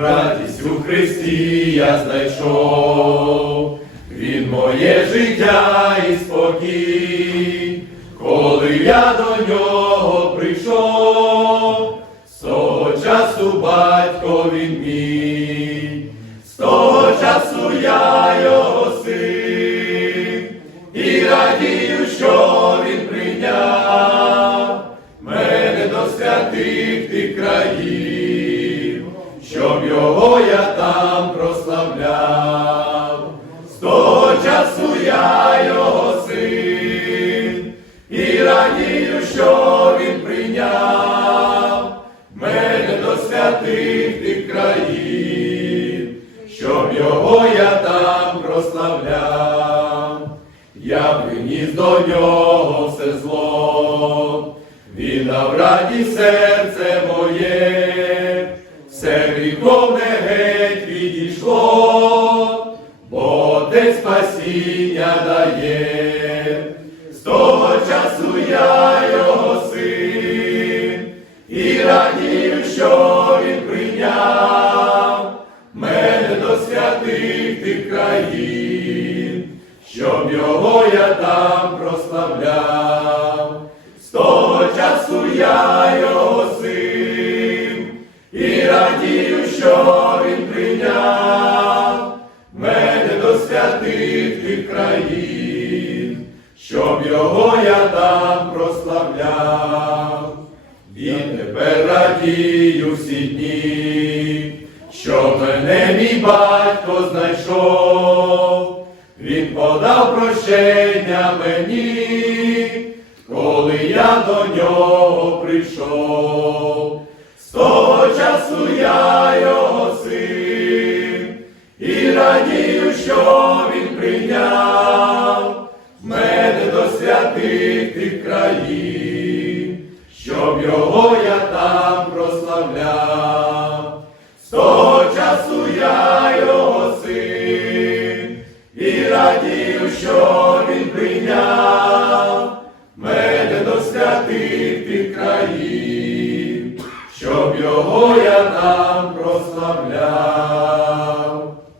радість у Христі я знайшов, Він моє життя і спокій, коли я до нього прийшов, з того часу батько він мій, з того часу я його його я там прославляв. З того часу я його син, і радію, що він прийняв мене до святих тих країв, щоб його я там прославляв. Я приніс до нього все зло, він дав радість серце десь спасіння дає, того часу я його син, і радію, що він прийняв мене до святих тих щоб його я там прославляв. З того часу я його син, радію, що він прийняв святих тих країн, щоб його я там прославляв. І тепер радію всі дні, що мене мій батько знайшов, він подав прощення мені, коли я до нього прийшов. Прийняв мене до святих тих країн, щоб його я там прославляв. З того часу я його син, і радію, що він прийняв мене до святих тих країн, щоб його я там прославляв.